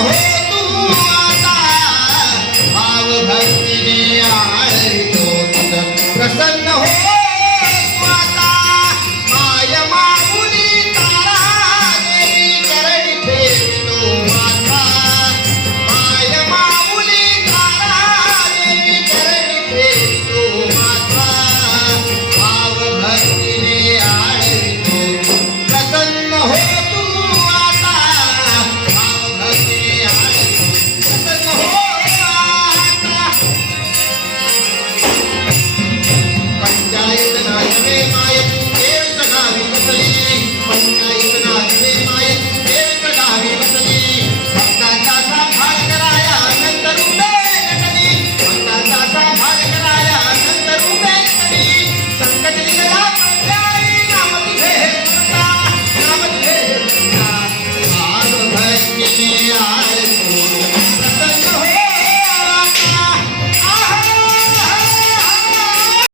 हो तू आता भाव भक्तीने प्रसन्न हो